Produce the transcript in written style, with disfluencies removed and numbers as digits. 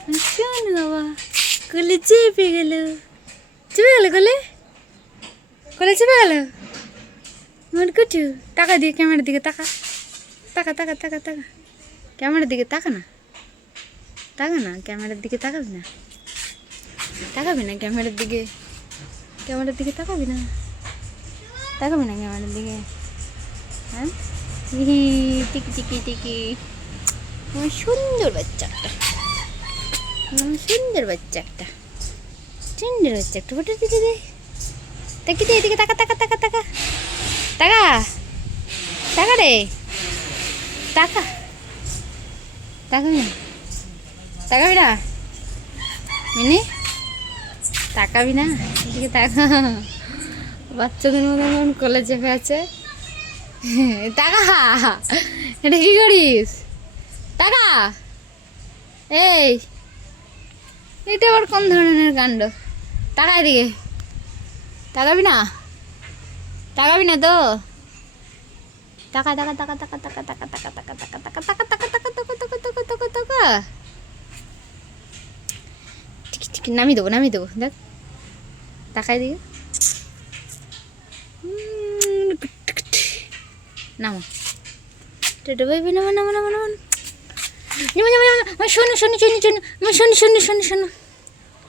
শোন বাবা, কোলে চেপে গেল, চেপে গেল কোলে, কোলে চেপে গেল। মোর কুচু, টাকা দিয়ে ক্যামেরার দিকে তাকা, তাকা তাকা তাকা তাকা, ক্যামেরার দিকে তাকা না, তাকা না, ক্যামেরার দিকে তাকাবি না, তাকাবি না ক্যামেরার দিকে, ক্যামেরার দিকে তাকাবি না, তাকাবি না ক্যামেরার দিকে। হ্যাঁ, টিকি টিকি টিকি, আমার সুন্দর বাচ্চা একটা, আমার সুন্দর বাচ্চা একটা, সুন্দর বাচ্চা একটা, ফটো দিতে দে, তাকি দে এদিকে, তাকা তাকা তাকা তাকা, তাকা তাকা রে, তাকা, তাকাবি না, তাকাবি না মিনি, তাকাবি না এদিকে, তাকা। বাচ্চাদের মতন কোলে চেপে আছে, তাকা, এটা কি করিস, তাকা, এই এটা আবার কোন ধরনের কাণ্ড, টাকা এদিকে, তাকাবি না, তাকাবি না তো, টাকা টাকা টাকা টাকা টাকা টাকা টাকা টাকা টাকা টাকা টাকা টাকা টাকা টাকা টাকা টাকা টাকা, ঠিক ঠিক নামিয়ে দেবো দেখ, টাকা এদিকে, নামো, টেটো বেবি নামো নামো নামো নামো, শোনো শোনো শোনো শোনো শোনো শোনো শোনো শোনো শোনো,